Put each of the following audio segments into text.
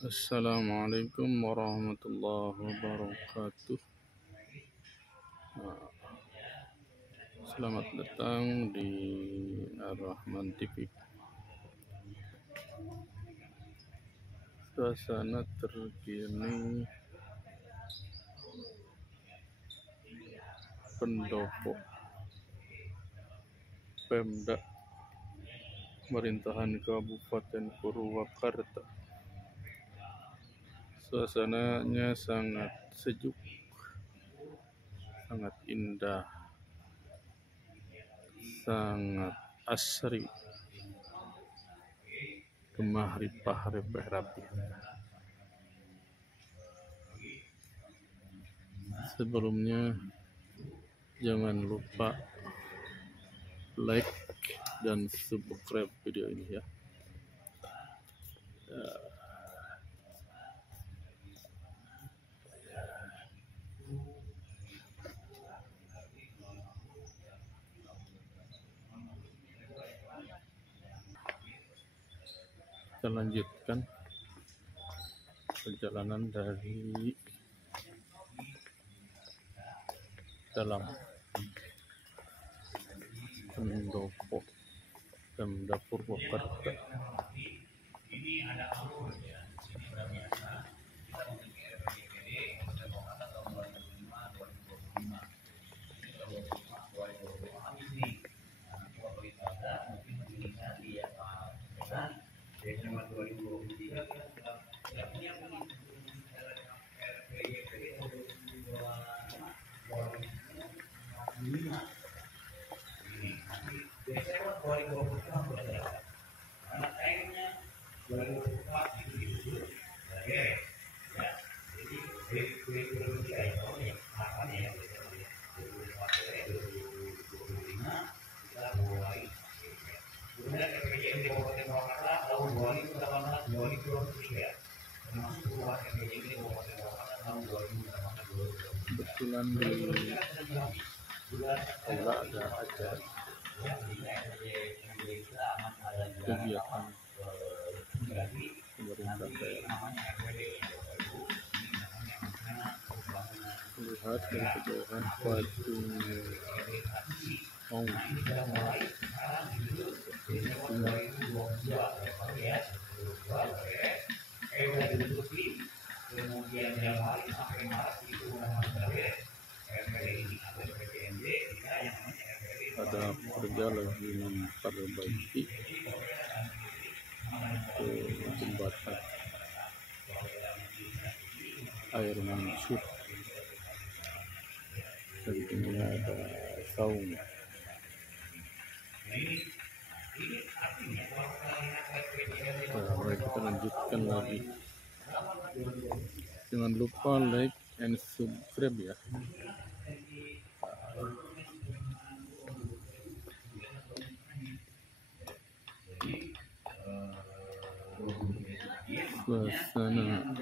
Assalamualaikum warahmatullahi wabarakatuh. Nah, Selamat datang di Ar-Rahman TV. Suasana terkini pendopo Pemda Pemerintahan Kabupaten Purwakarta. Suasananya sangat sejuk, sangat indah, sangat asri, gemah ripah repeh rapi. Sebelumnya jangan lupa like dan subscribe video ini ya. Kita lanjutkan perjalanan dari dalam pendopo Pemda Purwakarta. Kebetulan di aula ada acara kegiatan pemerintah daerah. Lihat dari kejauhan patung ada pekerja lagi memperbaiki jembatan air mansur. Di sini ada saung. Mari kita lanjutkan lagi. Jangan lupa like and subscribe ya. Suasana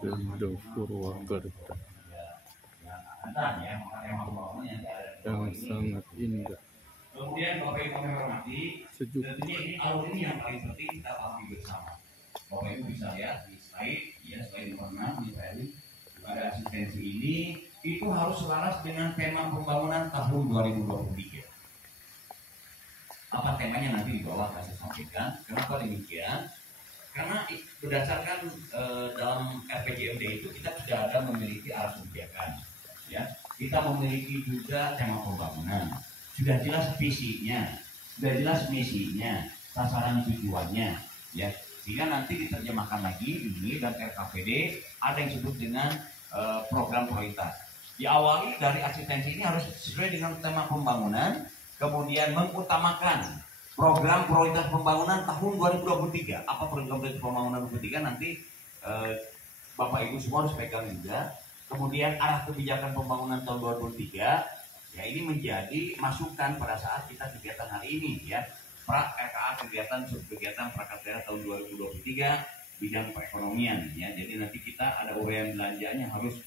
Pemda Purwakarta yang sangat indah, sejuk. Tentunya ini yang paling penting kita pahami bersama. Bapak Ibu bisa lihat di slide, ya slide nomor 6 di tadi ada asistensi ini itu harus selaras dengan tema pembangunan tahun 2023. Apa temanya nanti di bawah saya sampaikan. Kenapa demikian? Karena berdasarkan dalam RPJMD itu kita sudah ada memiliki arah kebijakan, ya. Kita memiliki juga tema pembangunan, sudah jelas visinya, sudah jelas misinya, sasaran tujuannya, ya. Sehingga nanti diterjemahkan lagi ini dan RKPD ada yang disebut dengan program prioritas. Diawali dari asistensi ini harus sesuai dengan tema pembangunan, kemudian mengutamakan program prioritas pembangunan tahun 2023. Apa program prioritas pembangunan 2023 nanti Bapak Ibu semua harus pegang juga. Kemudian arah kebijakan pembangunan tahun 2023, ya ini menjadi masukan pada saat kita kegiatan hari ini, ya. RKA kegiatan perangkat daerah tahun 2023 bidang perekonomian, ya. Jadi nanti kita ada uraian belanjanya harus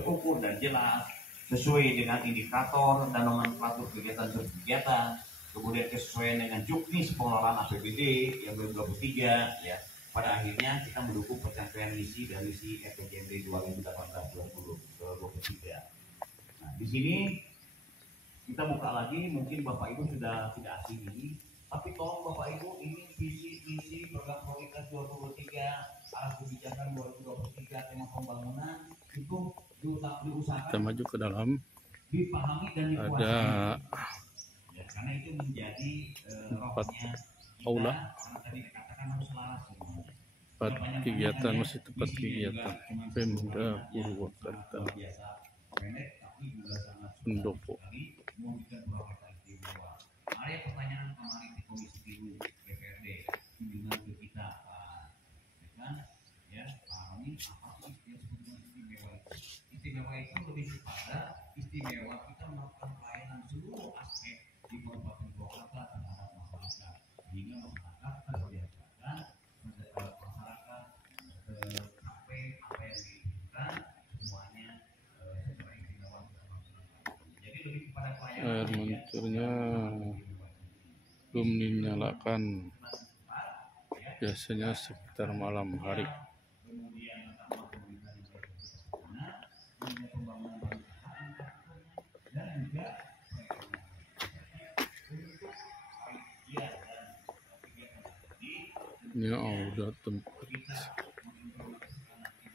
terukur dan jelas sesuai dengan indikator dan nomenklatur kegiatan. kemudian kesesuaian dengan juknis pengelolaan APBD yang 2023 ya. Pada akhirnya kita mendukung pencapaian misi dan misi RPJMD 2018-2023. Nah, di sini kita buka lagi, mungkin Bapak Ibu sudah tidak asing ini, tapi tolong Bapak Ibu ini visi misi program prioritas 2023, arah kebijakan 2023, tema pembangunan itu diusahakan. Kita maju ke dalam. Dipahami dan dikuasai. Ada Ya, karena itu menjadi rohnya aula. Karena tadi dikatakan harus selaras semuanya. Tempat kegiatan, masih tempat kegiatan Pemda Purwakarta Pendopo. Ada pertanyaan kemarin di Komisi 3 DPRD kunjungan ke kita Pak, ya Pak Roni, apa sih yang disebut istimewa itu? Istimewa itu lebih kepada istimewa kita melakukan pelayanan seluruh aspek di Kabupaten Purwakarta terhadap masyarakat, sehingga masyarakat terbiasakan masyarakat sampai apa yang dibutuhkan semuanya sesuai istimewa kita masyarakat. Jadi lebih kepada pelayanan. Air mancurnya belum dinyalakan, biasanya sekitar malam hari. Ini udah tempat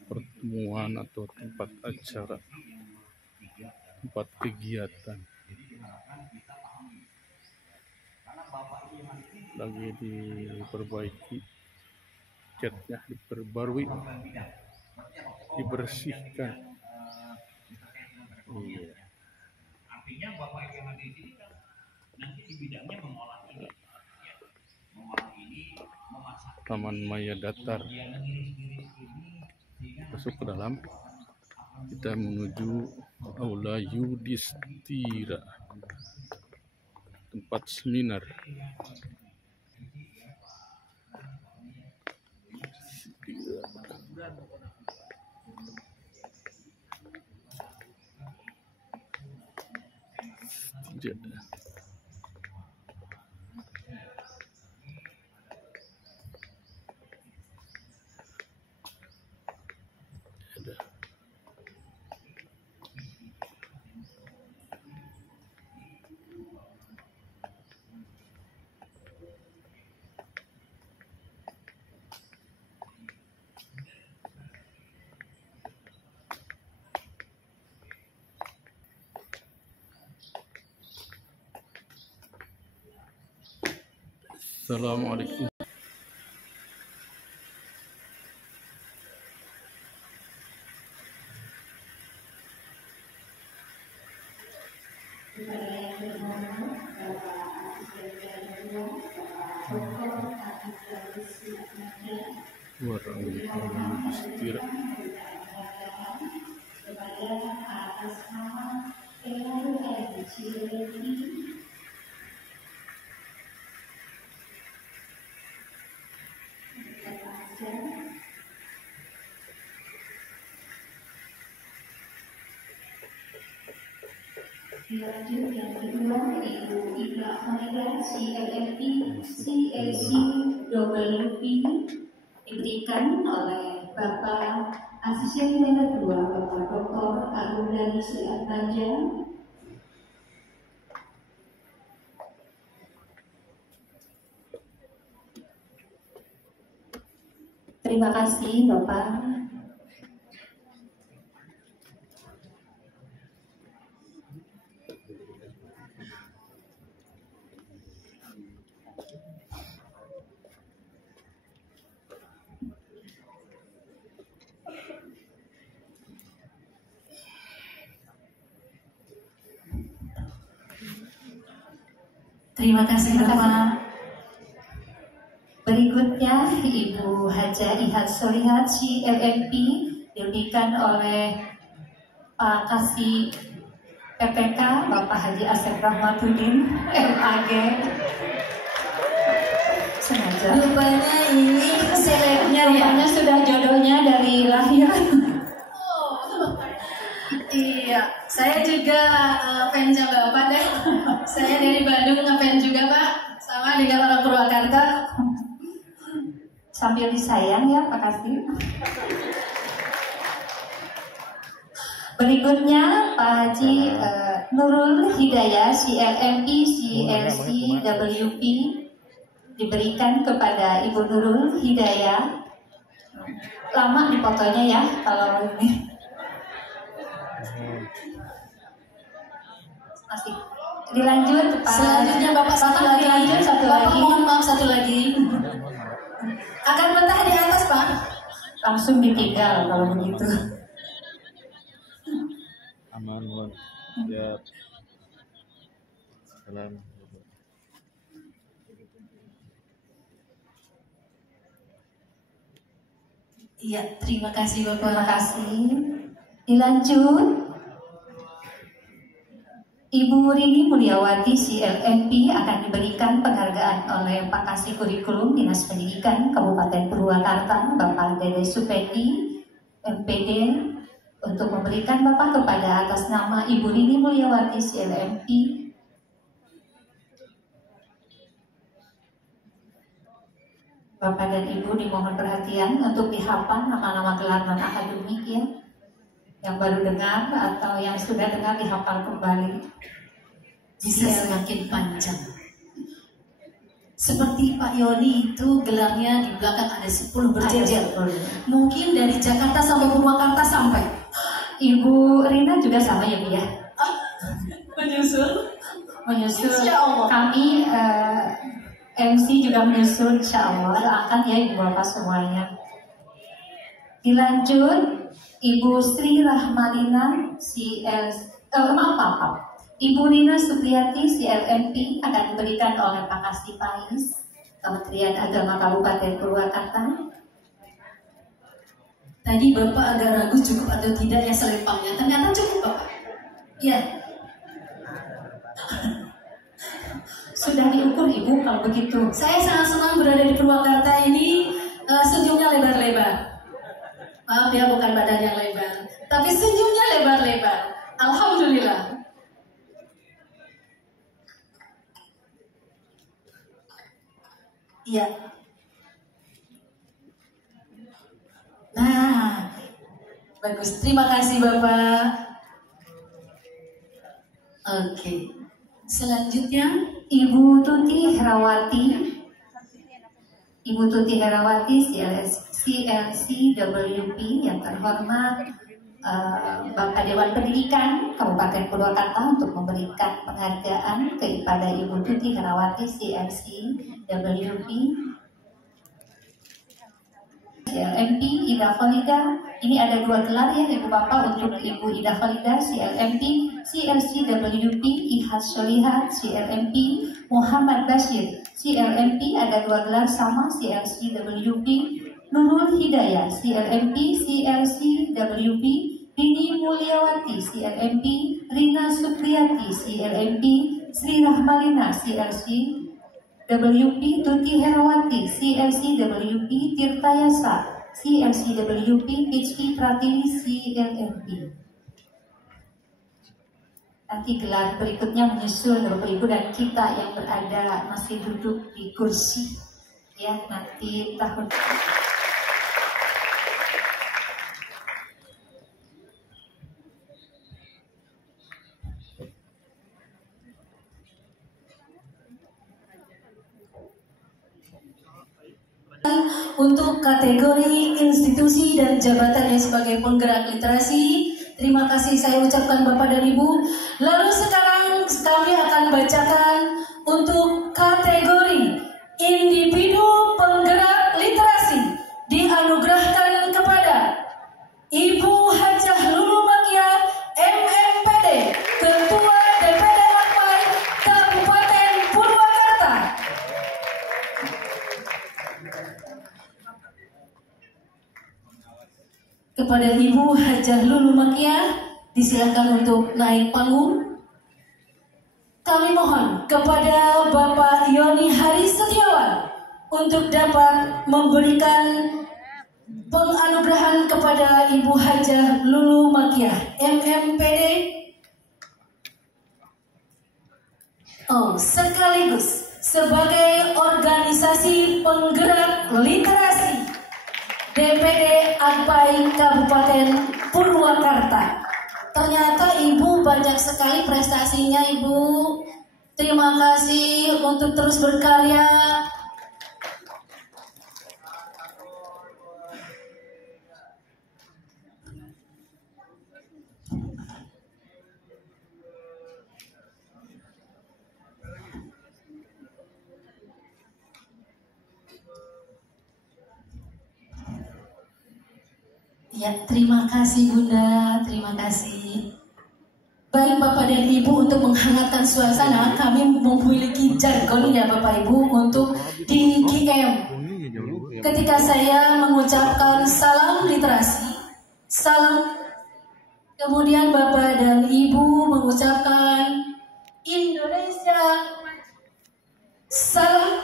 pertemuan atau tempat acara, tempat kegiatan. Lagi diperbaiki, catnya diperbarui, dibersihkan. Iya. Artinya Bapak Ibu yang ada di sini kan nanti di bidangnya mengolah ini, mengolah ini, memasak. Taman Maya Datar. Masuk ke dalam, kita menuju Aula Yudhistira, tempat seminar. Assalamualaikum. Lanjut yang kedua, Ibu Ika Maida, CLMP, CLC Double P, diberikan oleh Bapak Asisten yang kedua, Bapak Dr. Agung Dari Seatanja. Terima kasih Bapak. Terima kasih Bapak. Berikutnya Ibu Haja Ihad Solihat CLMP diberikan oleh Pak Kasih PPK Bapak Haji Asep Rahmatuddin MAG. Sengaja. Rupanya ini selebnya rupanya sudah jodohnya dari lahir. Oh, iya. Saya juga fansnya Bapak deh. Saya dari Bandung ngefans juga Pak, sama dengan orang Purwakarta. Sambil disayang ya, makasih. Berikutnya Pak Haji Nurul Hidayah CLMP CLC WP diberikan kepada Ibu Nurul Hidayah. Lama di fotonya ya kalau ini. Masih dilanjut Pak. Selanjutnya Bapak satu lagi. Satu Bapak lagi. mohon maaf satu lagi. Akan betah di atas Pak. Langsung ditinggal kalau begitu. Aman, Wan. Ya. Salam. Iya, terima kasih Bapak. Terima kasih. Dilanjut. Ibu Rini Mulyawati CLMP akan diberikan penghargaan oleh Pak Kasih Kurikulum Dinas Pendidikan Kabupaten Purwakarta, Bapak Dede Supendi, MPD, untuk memberikan Bapak kepada atas nama Ibu Rini Mulyawati CLMP. Bapak dan Ibu dimohon perhatian untuk dihafal nama-nama gelar non akademik ya. Yang baru dengar atau yang sudah dengar dihafal kembali. Bisa semakin panjang. Seperti Pak Yoni itu gelarnya di belakang ada 10 berjejer. Mungkin dari Jakarta sampai Purwakarta sampai. Ibu Rina juga sama ya Bu ya? Menyusul. Menyusul. Insya Allah. Kami MC juga menyusul, insya Allah. Doakan ya Ibu Bapak semuanya. Dilanjut, Ibu Sri Rahmalina Ibu Rina Supriyati CLMP akan diberikan oleh Pak Kasih Pais, Kementerian Agama Kabupaten Purwakarta. Tadi Bapak agak ragu cukup atau tidak ya selempangnya. Ternyata cukup Bapak. Iya. Sudah diukur Ibu kalau begitu. Saya sangat senang berada di Purwakarta ini. Senyumnya lebar-lebar. Maaf ya, bukan badan yang lebar, tapi senyumnya lebar-lebar. Alhamdulillah. Iya. Nah, bagus. Terima kasih Bapak. Oke. Selanjutnya Ibu Tuti Herawati, Ibu Tuti Herawati CLCWP yang terhormat Bapak Dewan Pendidikan Kabupaten Purwakarta untuk memberikan penghargaan kepada Ibu Tuti Herawati CLCWP. CLMP Ida Khalida, ini ada 2 gelar ya Ibu Bapak untuk Ibu Ida Khalida CLMP, CLCWP Ihas Solihat CLMP, Muhammad Bashir CLMP ada 2 gelar sama CLCWP, Nurul Hidayah CLMP CLCWP, Rini Mulyawati CLMP, Rina Supriyati CLMP, Sri Rahmalina CLC WP, Tuti Herawati CLCWP, Tirtayasa CLCWP, PHP Pratiwi CLMP. Nanti gelar berikutnya menyusul Bapak Ibu dan kita yang berada masih duduk di kursi ya nanti tahun. Untuk kategori institusi dan jabatannya sebagai penggerak literasi, terima kasih saya ucapkan Bapak dan Ibu. Lalu sekarang kami akan bacakan untuk kategori individu penggerak literasi dianugerahkan kepada Ibu Hajah Lulu Makia MMPD, Ketua DPD Partai Kabupaten Purwakarta. Kepada Ibu Hajah Lulu Makia, disilakan untuk naik panggung. Kami mohon kepada Bapak Yoni Hari Setiawan untuk dapat memberikan penganugerahan kepada Ibu Hajah Lulu Makia MMPD sekaligus sebagai organisasi penggerak literasi DPD AGPAI Kabupaten Purwakarta. Ternyata Ibu banyak sekali prestasinya, Ibu. Terima kasih untuk terus berkarya. Ya, terima kasih Bunda, terima kasih. Baik Bapak dan Ibu, untuk menghangatkan suasana, kami memiliki jargon ya Bapak Ibu untuk di GM. Ketika saya mengucapkan salam literasi, salam, kemudian Bapak dan Ibu mengucapkan Indonesia, salam,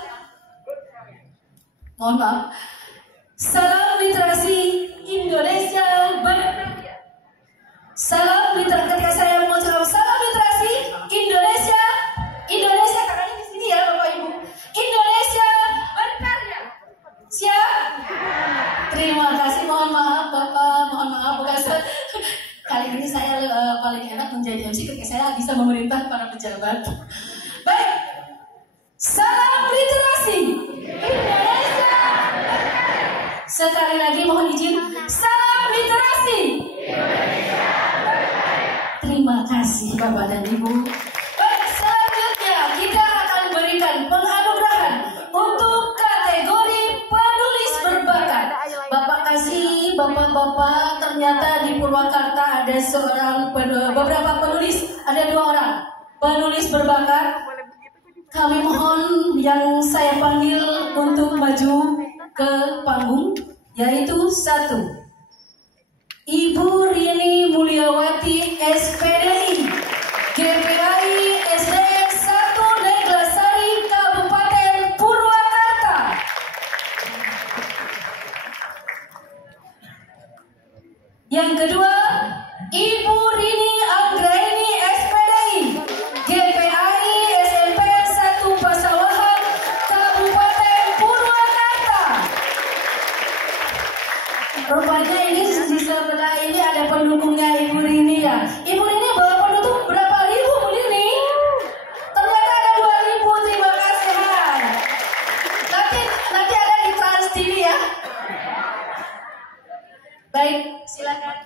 mohon maaf, salam literasi Indonesia berkarya. Salam literasi, ketika saya mengucapkan salam literasi Indonesia, Indonesia kakaknya di sini ya Bapak Ibu. Indonesia berkarya. Siap? Terima kasih. Mohon maaf Bapak, mohon maaf bukan kali ini saya paling enak menjadi MC ketika saya bisa memerintah para pejabat. Baik. Salam literasi Indonesia. Sekali lagi mohon izin, salam literasi Indonesia. Terima kasih Bapak dan Ibu. Baik, selanjutnya kita akan berikan penganugerahan untuk kategori penulis berbakat. Bapak kasih, Bapak-bapak, ternyata di Purwakarta ada beberapa penulis, ada 2 orang penulis berbakat. Kami mohon yang saya panggil untuk maju ke panggung, yaitu 1, Ibu Rini Mulyawati SPDI GPAI SDN 1 Neglasari Kabupaten Purwakarta. Yang kedua, Ibu Rini Anggraini SPDI GPAI SMP 1 Pasawahan Kabupaten Purwakarta. Rupanya ini di sebelah ini ada pendukungnya Ibu Rini ya. Ibu Rini bawa pendukung berapa ribu Bu Rini? Ternyata ada 2.000. Terima kasih. Nanti ada di Trans TV ya. Baik, silakan.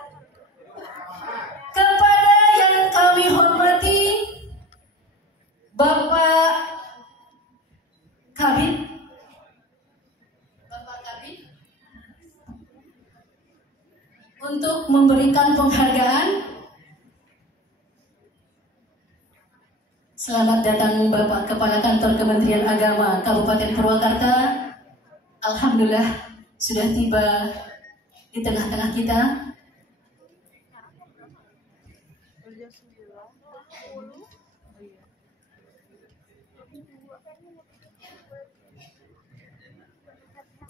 Kepada yang kami hormati Bapak Kabid, untuk memberikan penghargaan. Selamat datang Bapak Kepala Kantor Kementerian Agama Kabupaten Purwakarta. Alhamdulillah sudah tiba di tengah-tengah kita.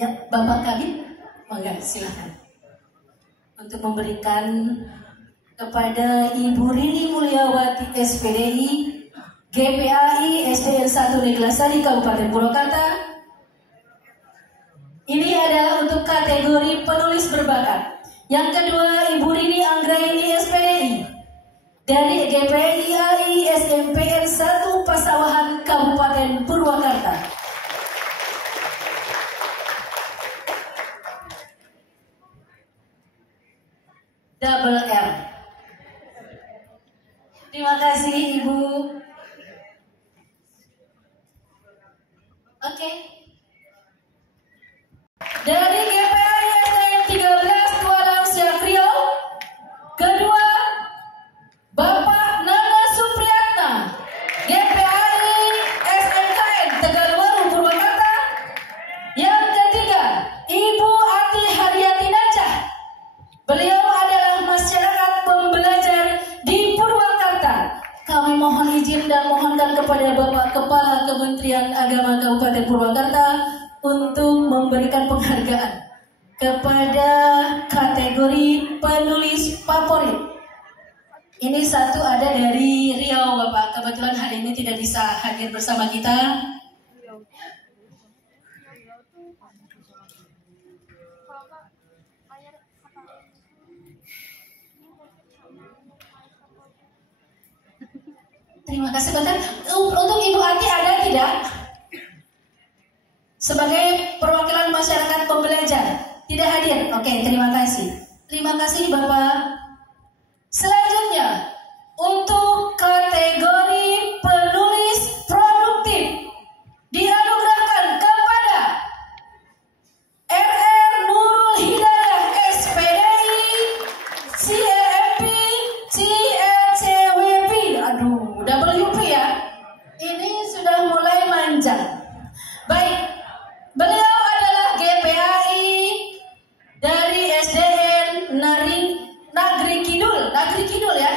Ya, Bapak Kabid, monggo silakan untuk memberikan kepada Ibu Rini Mulyawati SPDI GPAI SDN 1 Neglasari Kabupaten Purwakarta. Ini adalah untuk kategori penulis berbakat. Yang kedua, Ibu Rini Anggraini SPDI dari GPAI SMPN 1 Pasawahan Kabupaten Purwakarta. Double R. Terima kasih Ibu. Oke. Dari GPAI SDN 13 Tualang Siak Riau. Kedua, Bapak Nana Supriyatna GPAI SMKN Tegalwaru Purwakarta. Yang ketiga, Ibu Ati Haryati Najah. Beliau adalah masyarakat pembelajar di Purwakarta. Kami mohon izin dan mohonkan kepada Bapak Kepala Kementerian Agama Kabupaten Purwakarta untuk memberikan penghargaan kepada kategori penulis favorit. Ini satu ada dari Riau, Bapak. Kebetulan hari ini tidak bisa hadir bersama kita. Terima kasih, bentar. Untuk Ibu Ati ada tidak? Sebagai perwakilan masyarakat pembelajar, tidak hadir. Oke, terima kasih. Terima kasih, Bapak. Selanjutnya, untuk kategori penulis produktif dianugerahkan kepada RR Nurul Hidayah SPDI CLMP CLCWP. Aduh, WP ya. Ini sudah mulai manja. Baik, beliau adalah GPAI dari SDN Nagri Kidul ya.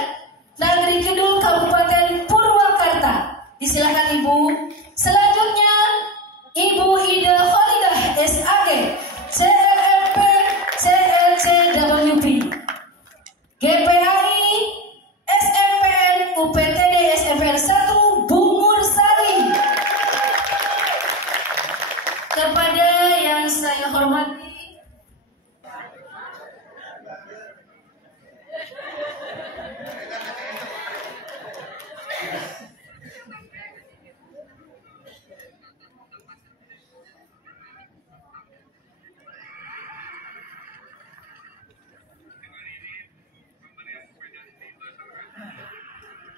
Nagri Kidul Kabupaten Purwakarta. Disilakan Ibu. Selanjutnya Ibu Ida Khalidah SAG CLMP CLCWP GPAI SMPN UPTD SMPN 1 Bungur Sari. Kepada yang saya hormati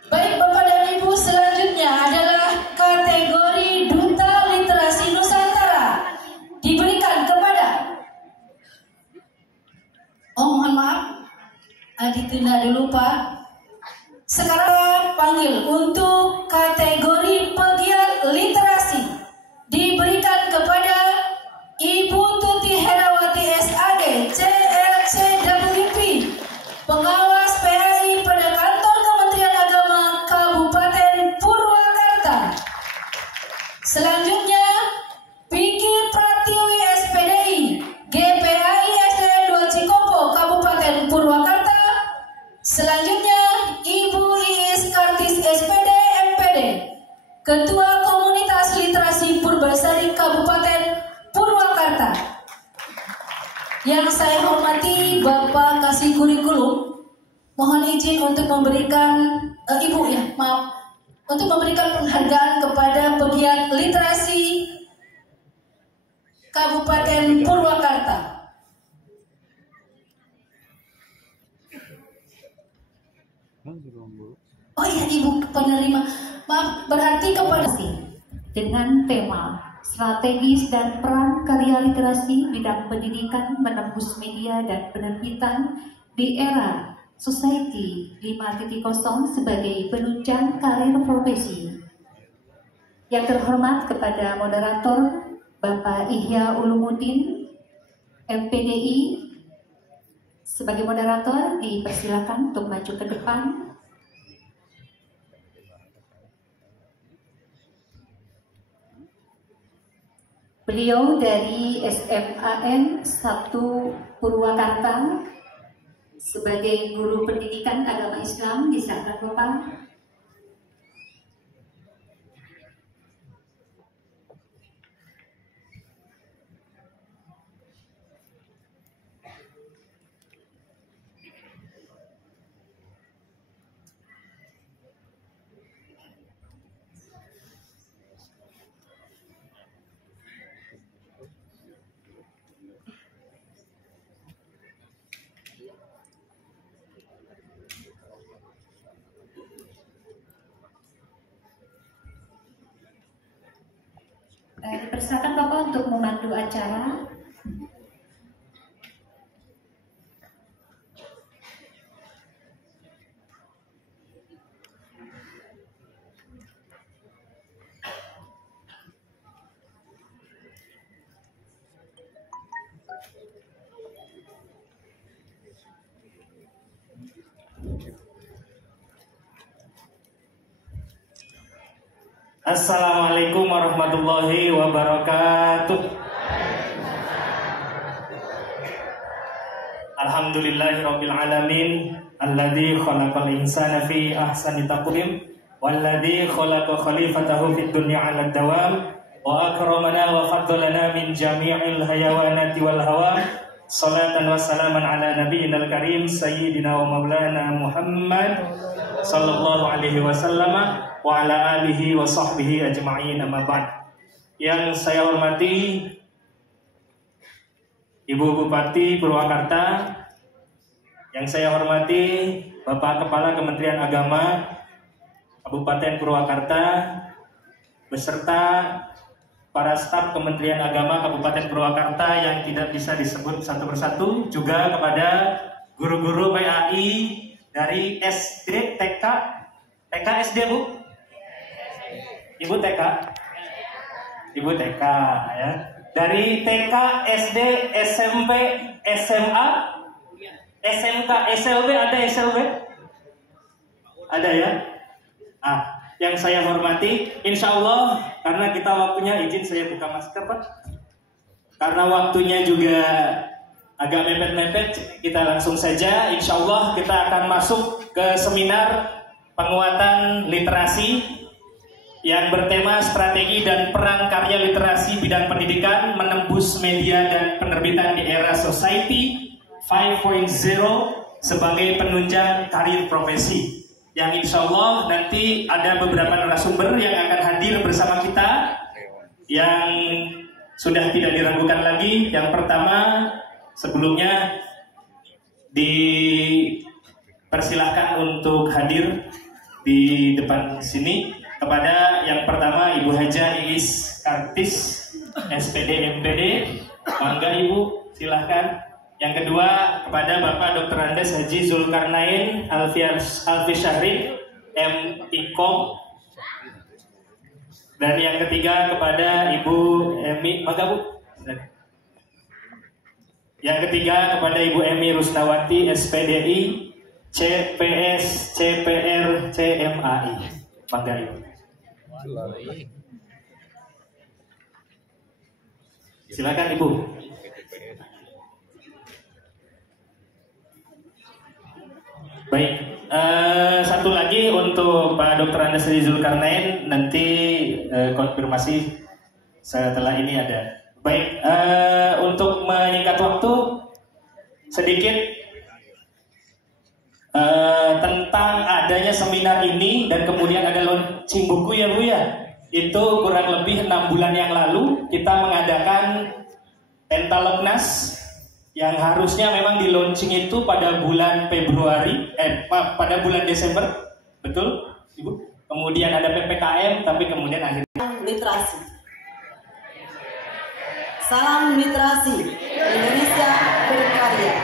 baik Bapak dan Ibu, selanjutnya adalah kategori Duta Literasi Nusantara diberikan kepada mohon maaf, ditunda dulu Pak. Sekarang panggil untuk kategori pegiat literasi diberikan kepada Ibu Tuti Herawati SAG CLCWP Pengawas PAI pada Kantor Kementerian Agama Kabupaten Purwakarta. Selanjutnya Pikir Pratiwi SPDI GPAI SDN 2 Cikopo Kabupaten Purwakarta. Selanjutnya Ibu Iis Kartis SPD MPD Ketua Komunitas Literasi Purbasari Kabupaten Purwakarta. Yang saya hormati Bapak Kasih Kurikulum, mohon izin untuk memberikan Ibu ya, maaf, untuk memberikan penghargaan kepada pegiat literasi Kabupaten Purwakarta. Oh iya, Ibu penerima. Maaf, berarti kepada dengan tema strategis dan peran karya literasi bidang pendidikan menembus media dan penerbitan di era Society 5.0 sebagai penunjang karir profesi. Yang terhormat kepada moderator Bapak Ihya Ulumuddin MPDI sebagai moderator dipersilakan untuk maju ke depan. Beliau dari SMAN 1 Purwakarta sebagai guru pendidikan agama Islam. Disilakan Bapak. Dipersilakan Bapak untuk memandu acara. Assalamualaikum warahmatullahi wabarakatuh. Alhamdulillah. Alhamdulillahirabbil alamin alladzi khalaqal insana fi ahsani taqwim walladzi khalaqa khalifatahu fid dunya 'alad dawam wa akramana wa faddalana min jami'il hayawanati wal hawa salatan wa salaman ala nabiyyinal karim sayyidina wa maulana Muhammad sallallahu alaihi wasallam wa ala alihi wa sahbihi ajma'in amma ba'd. Yang saya hormati Ibu Bupati Purwakarta, yang saya hormati Bapak Kepala Kementerian Agama Kabupaten Purwakarta beserta para staf Kementerian Agama Kabupaten Purwakarta yang tidak bisa disebut satu persatu, juga kepada guru-guru PAI dari SD, TK SD Bu? Ibu TK? Ibu TK ya. Dari TK, SD, SMP, SMA, SMK, SLB, ada SLB? Ada ya? Yang saya hormati, insya Allah karena kita waktunya, izin saya buka masker Pak. Karena waktunya juga agak mepet-mepet, kita langsung saja. Insya Allah kita akan masuk ke seminar penguatan literasi yang bertema strategi dan peran karya literasi bidang pendidikan menembus media dan penerbitan di era Society 5.0 sebagai penunjang karir profesi. Yang insya Allah nanti ada beberapa narasumber yang akan hadir bersama kita yang sudah tidak diragukan lagi. Yang pertama, sebelumnya dipersilahkan untuk hadir di depan sini. Kepada yang pertama Ibu Haja Iis Kartis SPD MPD, mangga Ibu silahkan. Yang kedua kepada Bapak Dr. Andes Haji Zulkarnain Alfi Syahri MIKOM. Dan yang ketiga kepada Ibu Emi, mangga Bu. Yang ketiga kepada Ibu Emi Rusnawati SPDI CPS CPR CMAI, mangga Ibu. Silakan Ibu. Baik, satu lagi untuk Pak Dr. Andes Zulkarnain, nanti konfirmasi setelah ini ada. Baik, untuk menyingkat waktu sedikit tentang adanya seminar ini dan kemudian ada launching buku ya Bu ya. Itu kurang lebih 6 bulan yang lalu kita mengadakan Pentalognas yang harusnya memang di launching itu pada bulan Februari, pada bulan Desember, betul Ibu? Kemudian ada PPKM, tapi kemudian akhirnya literasi. Salam literasi, Indonesia berkarya.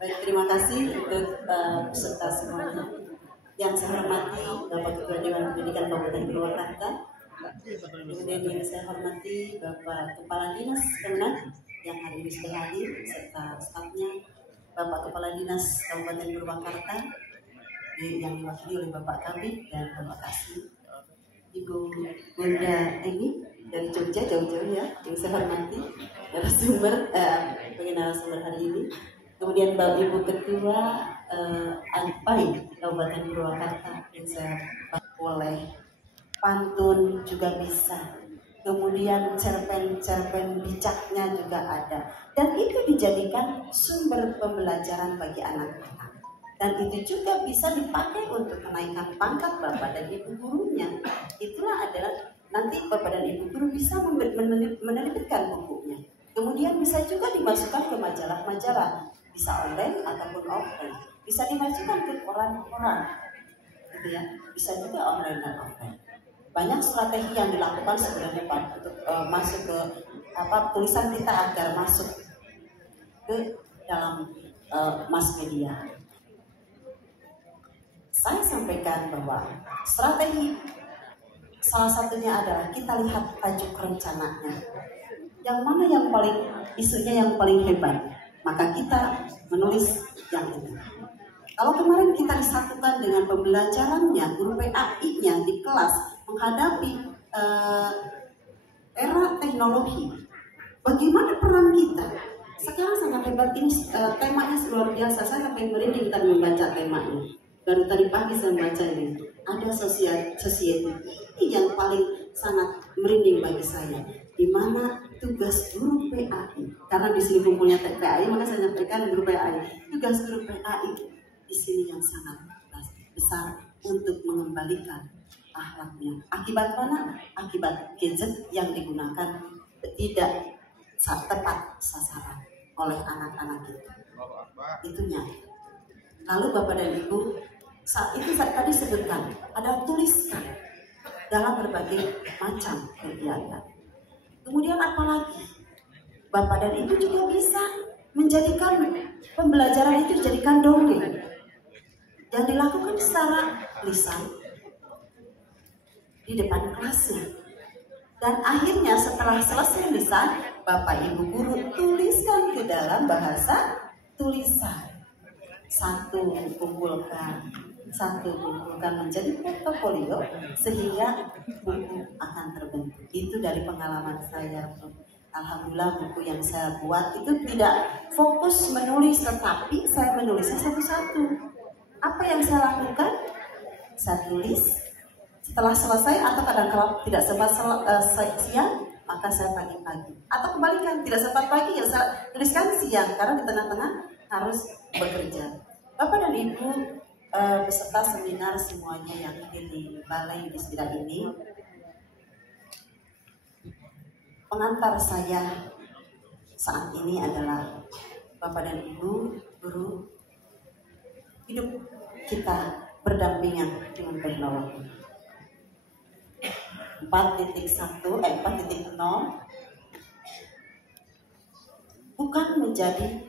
Baik, terima kasih untuk peserta semuanya. Yang saya hormati Bapak Ketua Dewan Pendidikan Kabupaten Purwakarta, kemudian yang saya hormati Bapak Kepala Dinas Kemenak yang hari ini sudah hadir serta stafnya, Bapak Kepala Dinas Kabupaten Purwakarta yang diwakili oleh Bapak Kabid dan Bapak Kasih, Ibu Bunda Emi dari Jogja jauh-jauh ya, yang saya hormati narasumber narasumber hari ini. Kemudian Bapak Ibu Ketua ANPAI Kabupaten Purwakarta yang saya boleh pantun juga bisa. Kemudian cerpen bijaknya juga ada. Dan itu dijadikan sumber pembelajaran bagi anak-anak. Dan itu juga bisa dipakai untuk menaikkan pangkat Bapak dan Ibu gurunya. Itulah adalah nanti Bapak dan Ibu guru bisa menerbitkan bukunya. Kemudian bisa juga dimasukkan ke majalah-majalah. Bisa online ataupun offline, bisa dimasukkan ke koran-koran, gitu ya. Bisa juga online dan offline. Banyak strategi yang dilakukan sebenarnya Pak untuk masuk ke tulisan kita agar masuk ke dalam mass media. Saya sampaikan bahwa strategi salah satunya adalah kita lihat tajuk rencananya. Yang mana yang paling isunya yang paling hebat? Maka kita menulis yang ini. Kalau kemarin kita disatukan dengan pembelajarannya, guru PAI-nya di kelas menghadapi era teknologi, bagaimana peran kita? Sekarang sangat hebat ini, temanya luar biasa. Saya sampai merinding tadi membaca temanya. Baru tadi pagi saya membaca ini. Ada society ini yang paling sangat merinding bagi saya. Di mana tugas guru PAI, karena di sini kumpulnya PAI, maka saya nyampaikan guru PAI. Tugas guru PAI di sini yang sangat besar untuk mengembalikan akhlaknya. Akibat mana? Akibat gadget yang digunakan tidak tepat sasaran oleh anak-anak kita. Itunya. Lalu Bapak dan Ibu, saat itu saya tadi sebutkan ada tuliskan dalam berbagai macam kegiatan. Kemudian apa lagi? Bapak dan Ibu juga bisa menjadikan pembelajaran itu dijadikan dongeng yang dilakukan secara lisan di depan kelasnya. Dan akhirnya setelah selesai lisan, Bapak Ibu guru tuliskan ke dalam bahasa tulisan. Satu kumpulkan menjadi portofolio sehingga buku akan terbentuk. Itu dari pengalaman saya. Alhamdulillah buku yang saya buat itu tidak fokus menulis, tetapi saya menulisnya satu-satu. Apa yang saya lakukan? Saya tulis. Setelah selesai atau kadang-kadang tidak sempat siang, maka saya pagi-pagi. Atau kebalikan, tidak sempat pagi, ya saya tuliskan siang karena di tengah-tengah harus bekerja. Bapak dan Ibu beserta seminar semuanya yang hadir di Balai Yudhistira ini, pengantar saya saat ini adalah Bapak dan Ibu guru, hidup kita berdampingan dengan teknologi. 4.0 bukan menjadi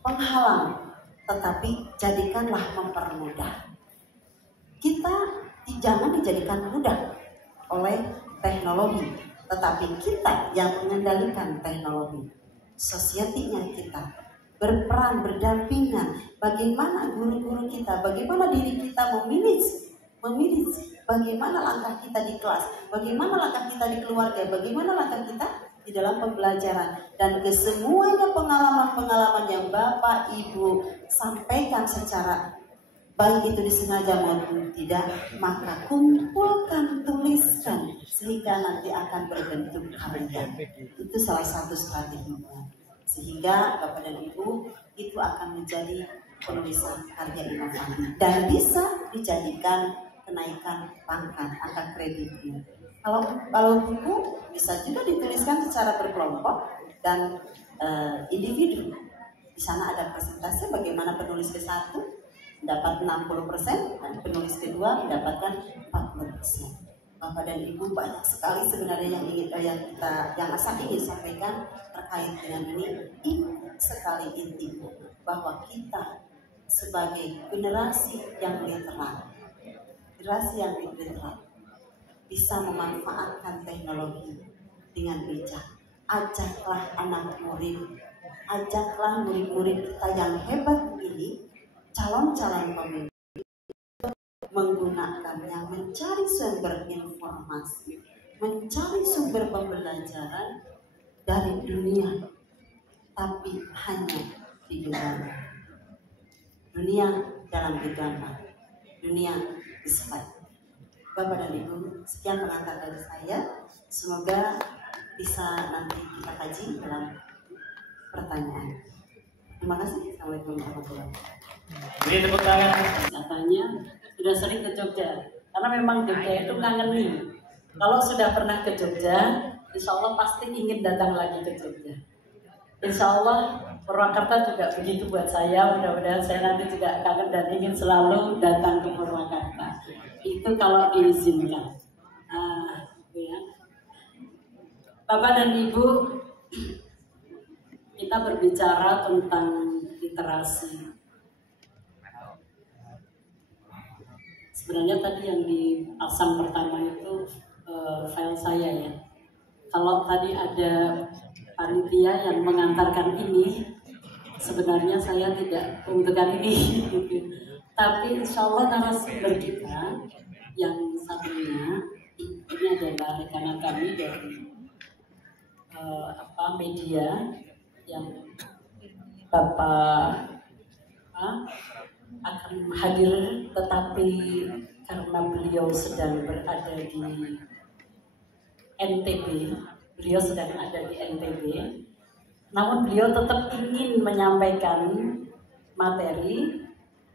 penghalang, tetapi jadikanlah mempermudah. Kita jangan dijadikan mudah oleh teknologi, tetapi kita yang mengendalikan teknologi. Sosietinya kita berperan, berdampingan. Bagaimana guru-guru kita, bagaimana diri kita memilih bagaimana langkah kita di kelas, bagaimana langkah kita di keluarga, bagaimana langkah kita di dalam pembelajaran. Dan kesemuanya pengalaman-pengalaman yang Bapak Ibu sampaikan secara baik itu disengaja maupun tidak, maka kumpulkan, tuliskan sehingga nanti akan berbentuk karya. Itu salah satu strateginya. Sehingga Bapak dan Ibu itu akan menjadi penulisan karya inovatif dan bisa dijadikan kenaikan pangkat, angka kreditnya. Kalau buku bisa juga dituliskan secara berkelompok dan individu. Di sana ada presentasi bagaimana penulis ke-1 mendapat 60% dan penulis kedua mendapatkan 40%. Bapak dan Ibu banyak sekali sebenarnya yang saya ingin sampaikan terkait dengan ini sekali intinya bahwa kita sebagai generasi yang literat, bisa memanfaatkan teknologi dengan bijak. Ajaklah murid-murid kita yang hebat ini, calon-calon pemimpin, menggunakannya mencari sumber informasi, mencari sumber pembelajaran dari dunia, tapi hanya di dunia dalam genggaman, dunia slide. Bapak dan Ibu, sekian pengantar dari saya. Semoga bisa nanti kita kaji dalam pertanyaan. Terima kasih. Assalamualaikum warahmatullahi wabarakatuh. Beri tepuk tangan. Katanya sudah sering ke Jogja, karena memang Jogja itu ngangeni. Kalau sudah pernah ke Jogja, insya Allah pasti ingin datang lagi ke Jogja. Insya Allah Purwakarta juga begitu buat saya. Mudah-mudahan saya nanti juga kangen dan ingin selalu datang ke Purwakarta. Itu kalau diizinkan. Ya. Bapak dan Ibu, kita berbicara tentang literasi. Sebenarnya tadi yang di pasang pertama itu file saya ya. Kalau tadi ada panitia yang mengantarkan ini, sebenarnya saya tidak membutuhkan ini. Tapi insya Allah narasumber kita yang satunya ini adalah rekanan kami dari media yang Bapak akan hadir, tetapi karena beliau sedang berada di NTB, beliau sedang ada di NTB, namun beliau tetap ingin menyampaikan materi,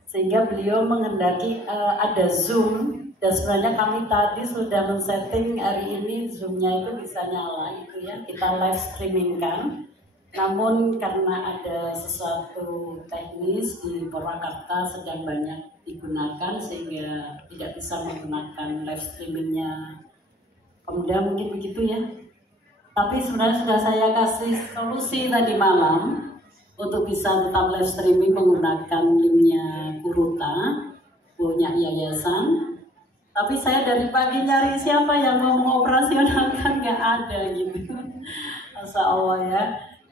sehingga beliau menghendaki ada Zoom, dan sebenarnya kami tadi sudah men-setting hari ini Zoom-nya itu bisa nyala, itu ya, kita live streamingkan. Namun karena ada sesuatu teknis di Purwakarta sedang banyak digunakan sehingga tidak bisa menggunakan live streamingnya. Kemudian mungkin begitu ya. Tapi sebenarnya sudah saya kasih solusi tadi malam untuk bisa tetap live streaming menggunakan linknya Kuruta, punya yayasan. Tapi saya dari pagi nyari siapa yang mau mengoperasionalkan, nggak ada gitu. Masya Allah ya.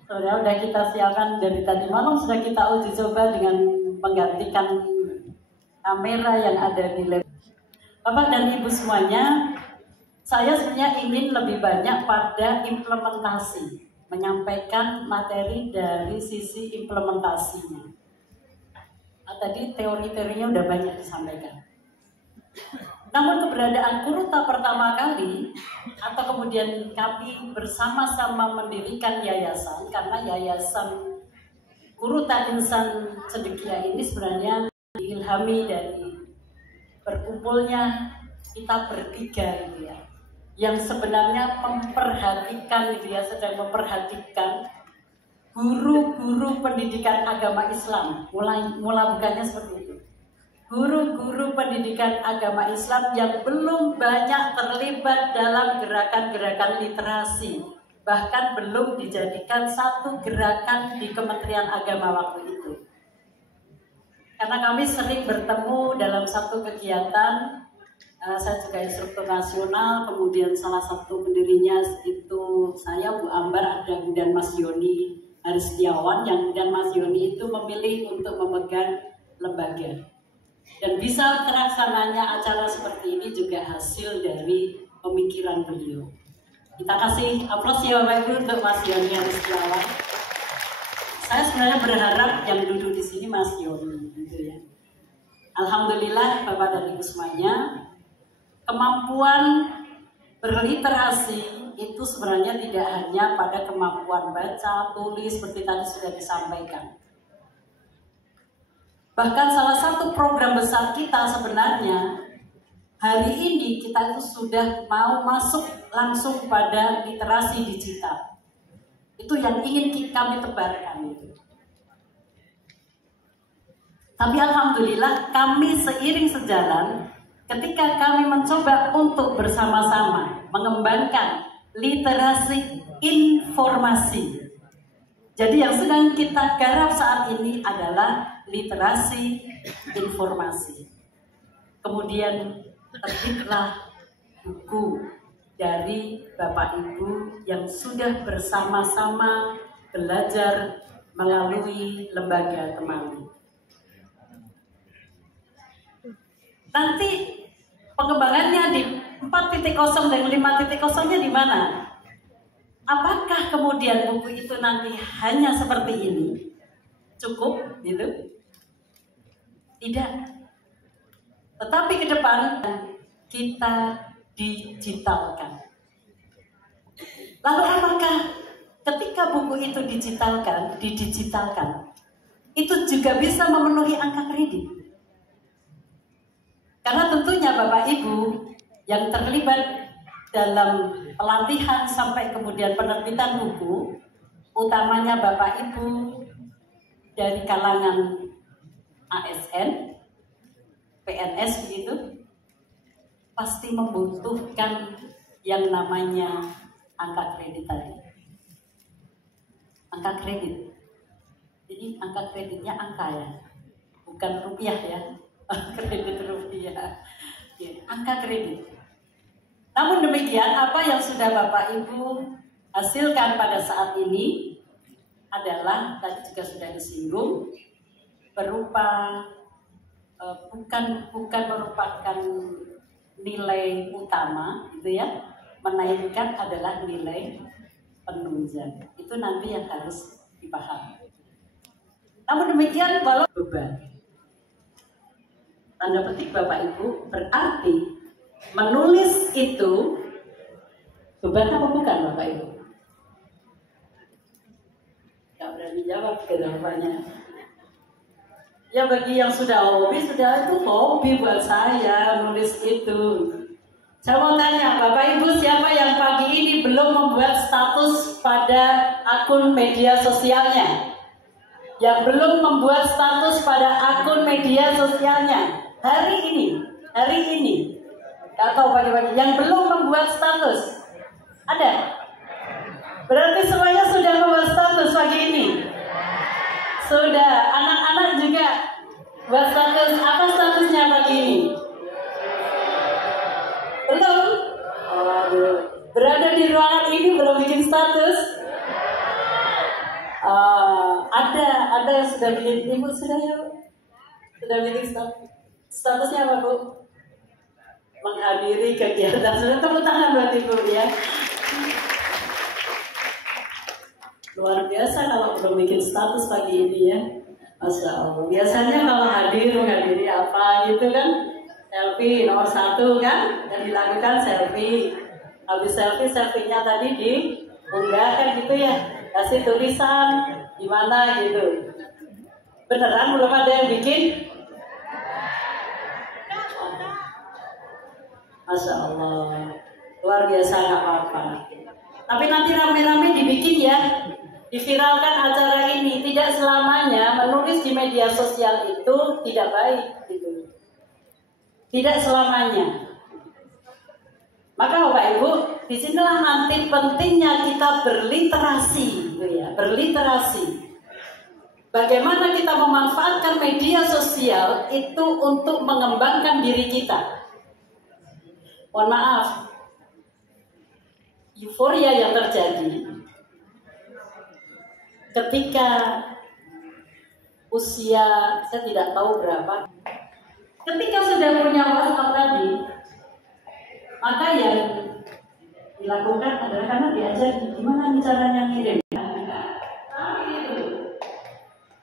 Sudah kita siapkan dari tadi malam, sudah kita uji coba dengan menggantikan kamera yang ada di lab. Bapak dan Ibu semuanya, saya sebenarnya ingin lebih banyak pada implementasi, menyampaikan materi dari sisi implementasinya. Tadi teori-teorinya udah banyak disampaikan. Namun keberadaan Kuruta pertama kali, atau kemudian kami bersama-sama mendirikan yayasan, karena yayasan Kuruta Insan Cendekia ini sebenarnya diilhami dari berkumpulnya kita bertiga gitu ya, yang sebenarnya memperhatikan gitu ya, sedang memperhatikan guru-guru pendidikan agama Islam, mulai bukannya seperti itu. Guru-guru pendidikan agama Islam yang belum banyak terlibat dalam gerakan-gerakan literasi, bahkan belum dijadikan satu gerakan di Kementerian Agama waktu itu. Karena kami sering bertemu dalam satu kegiatan, saya juga instruktur nasional, kemudian salah satu pendirinya itu saya, Bu Ambar, ada Budan Mas Yoni Haristiawan, yang Budan Mas Yoni itu memilih untuk memegang lembaga. Dan bisa terlaksananya acara seperti ini juga hasil dari pemikiran beliau. Kita kasih aplaus ya Bapak Ibu untuk Mas Yoni Haristiawan. Saya sebenarnya berharap yang duduk di sini Mas Yoni, gitu ya. Alhamdulillah Bapak dan Ibu semuanya, kemampuan berliterasi itu sebenarnya tidak hanya pada kemampuan baca, tulis seperti tadi sudah disampaikan. Bahkan salah satu program besar kita sebenarnya hari ini kita itu sudah mau masuk langsung pada literasi digital. Itu yang ingin kami tebarkan itu. Tapi alhamdulillah kami seiring sejalan ketika kami mencoba untuk bersama-sama mengembangkan literasi informasi. Jadi yang sedang kita garap saat ini adalah literasi informasi. Kemudian terbitlah buku dari Bapak Ibu yang sudah bersama-sama belajar melalui lembaga Temali. Nanti pengembangannya di 4.0 dan 5.0-nya di mana? Apakah kemudian buku itu nanti hanya seperti ini? Cukup gitu? Tidak. Tetapi ke depan kita digitalkan. Lalu apakah ketika buku itu didigitalkan, itu juga bisa memenuhi angka kredit? Karena tentunya Bapak Ibu yang terlibat dalam pelatihan sampai kemudian penerbitan buku, utamanya Bapak Ibu dari kalangan ASN, PNS begitu, pasti membutuhkan yang namanya angka kredit tadi. Angka kredit. Jadi angka kreditnya angka ya, bukan rupiah ya. Kredit rupiah. Ya, angka kredit. Namun demikian, apa yang sudah Bapak Ibu hasilkan pada saat ini adalah tadi juga sudah disinggung, berupa bukan merupakan nilai utama, gitu ya. Menaikkan adalah nilai penunjang. Itu nanti yang harus dipahami. Namun demikian, walau beban, tanda petik Bapak Ibu, berarti menulis itu beban apa bukan Bapak Ibu? Gak berani jawab jawabannya. Ya bagi yang sudah hobi, sudah itu hobi buat saya nulis itu. Saya mau tanya, Bapak Ibu siapa yang pagi ini belum membuat status pada akun media sosialnya? Yang belum membuat status pada akun media sosialnya hari ini, atau pagi-pagi yang belum membuat status, ada? Berarti semuanya sudah membuat status pagi ini. Sudah, anak-anak juga buat status. Apa statusnya pagi ini? Belum? Waduh, berada di ruangan ini belum bikin status? Ada yang sudah bikin. Ibu sudah ya? Sudah bikin status. Statusnya apa Bu? Menghadiri kegiatan. Sudah, tepuk tangan buat Ibu ya. Luar biasa kalau belum bikin status pagi ini ya. Masya Allah. Biasanya kalau menghadiri apa gitu kan, selfie nomor 1 kan, yang dilakukan selfie. Habis selfie-nya tadi diunggah kan gitu ya, kasih tulisan gimana gitu. Beneran belum ada yang bikin? Masya Allah. Luar biasa, nggak apa-apa. Tapi nanti rame-rame dibikin ya, diviralkan acara ini. Tidak selamanya menulis di media sosial itu tidak baik gitu. Tidak selamanya. Maka Bapak Ibu, disinilah nanti pentingnya kita berliterasi, gitu ya, berliterasi. Bagaimana kita memanfaatkan media sosial itu untuk mengembangkan diri kita. Mohon maaf, euforia yang terjadi ketika usia, saya tidak tahu berapa, ketika sudah punya WhatsApp tadi, maka yang dilakukan adalah karena diajar gimana nih caranya ngirim.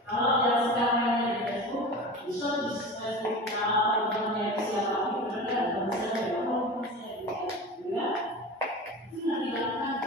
Kalau yang sekarang di Facebook, bisa di Facebook temannya siapapun ada misalnya juga itu nanti dilakukan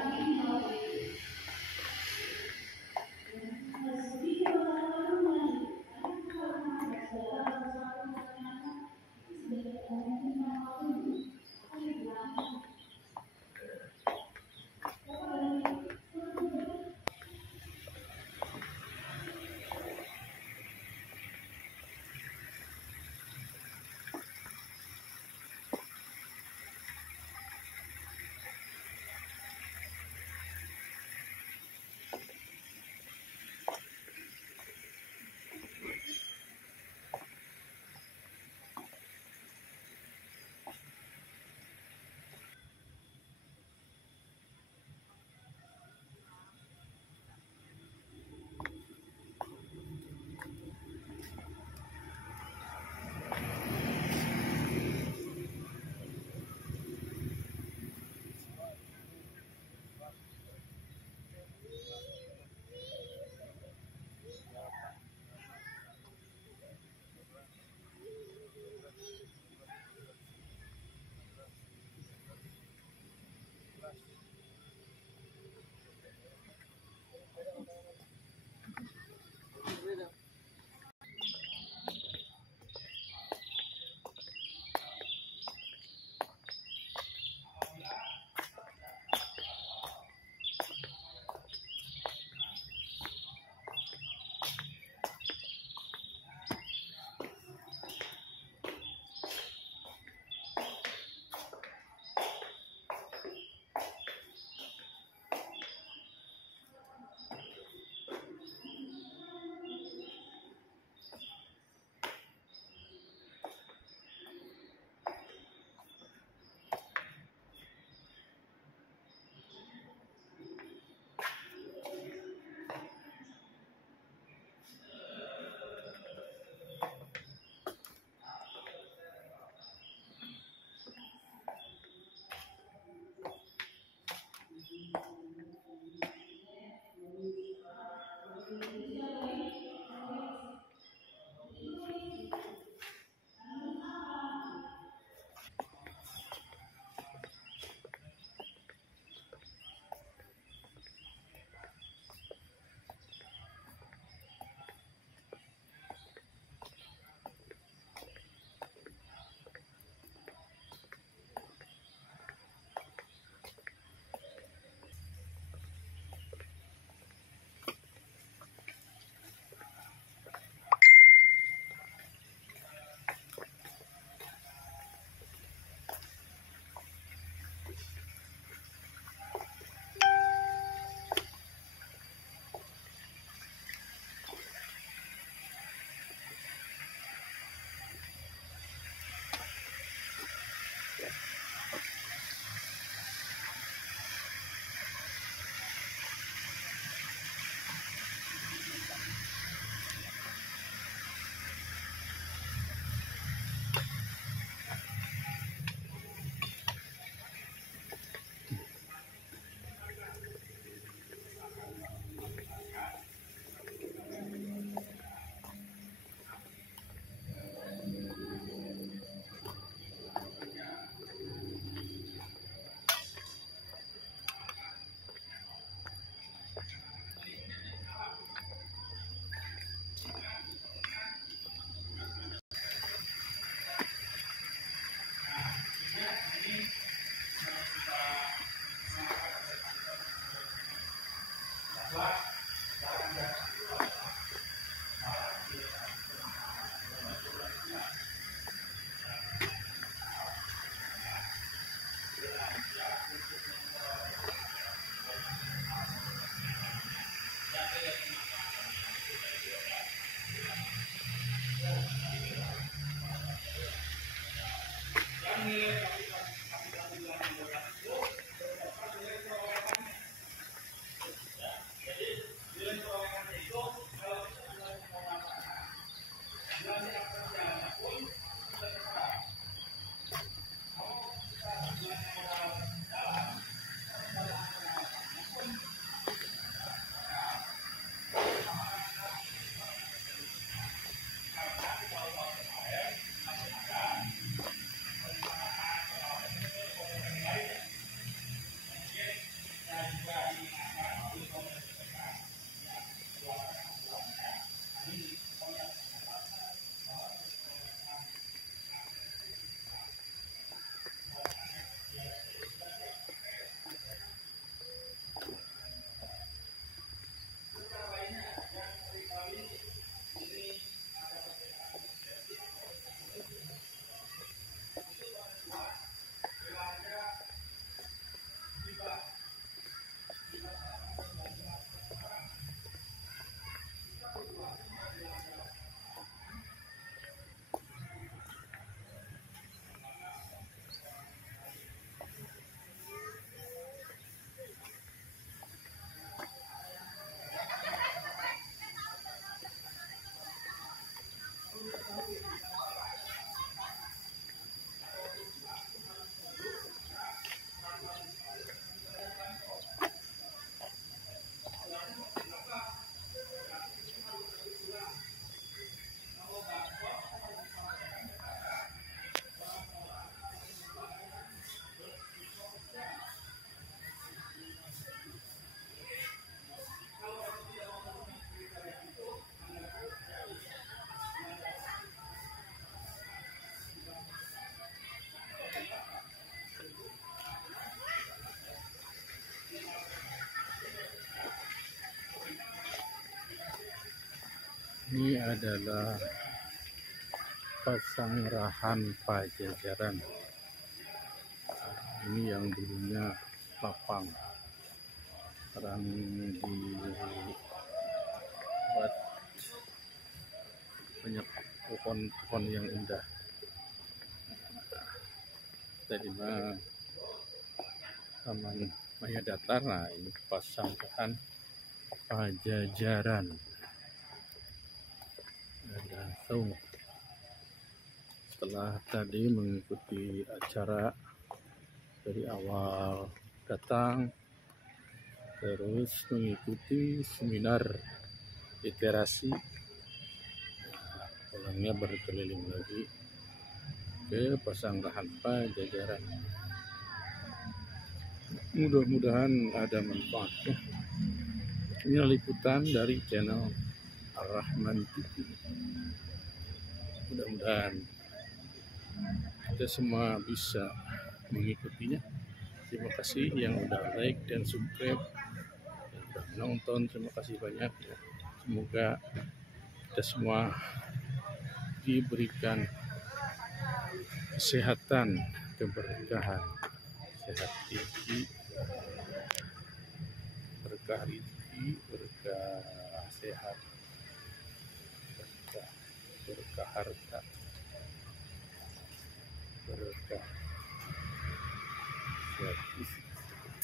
Ini adalah Pasanggrahan Pajajaran. Ini yang dulunya lapang, sekarang dibuat banyak pohon-pohon yang indah. Tadinya Taman Maya Datar. Nah, ini Pasanggrahan Pajajaran. Langsung setelah tadi mengikuti acara dari awal datang, terus mengikuti seminar literasi, pulangnya berkeliling lagi ke Pasanggrahan Pajajaran. Mudah-mudahan ada manfaatnya. Ini liputan dari channel Ar-Rahman TV. Mudah-mudahan kita semua bisa mengikutinya. Terima kasih yang udah like dan subscribe, yang udah nonton. Terima kasih banyak. Semoga kita semua diberikan kesehatan, keberkahan, sehat tinggi, berkah rezeki, berkah sehat, berkah harta, berkah sehat fisik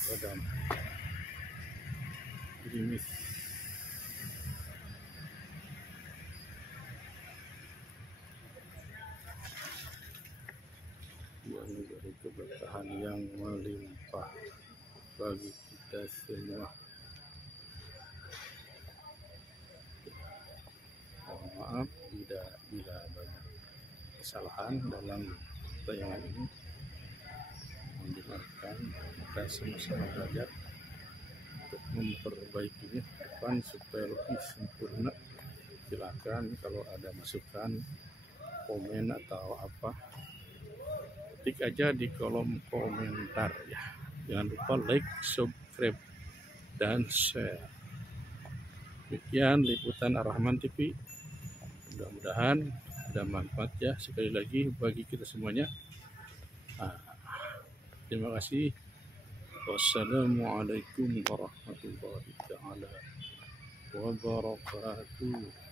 badan, gerimis. Yang dari keberkahan yang melimpah bagi kita semua. Mohon maaf bila banyak kesalahan dalam tayangan ini. Mohon dimaafkan, kita sama-sama belajar untuk memperbaikinya ke depan supaya lebih sempurna. Silakan kalau ada masukan, komen atau apa, ketik aja di kolom komentar ya. Jangan lupa like, subscribe, dan share. Demikian liputan Ar-Rahman TV. Mudah-mudahan ada manfaat ya sekali lagi bagi kita semuanya. Terima kasih. Wassalamualaikum warahmatullahi taala wabarakatuh.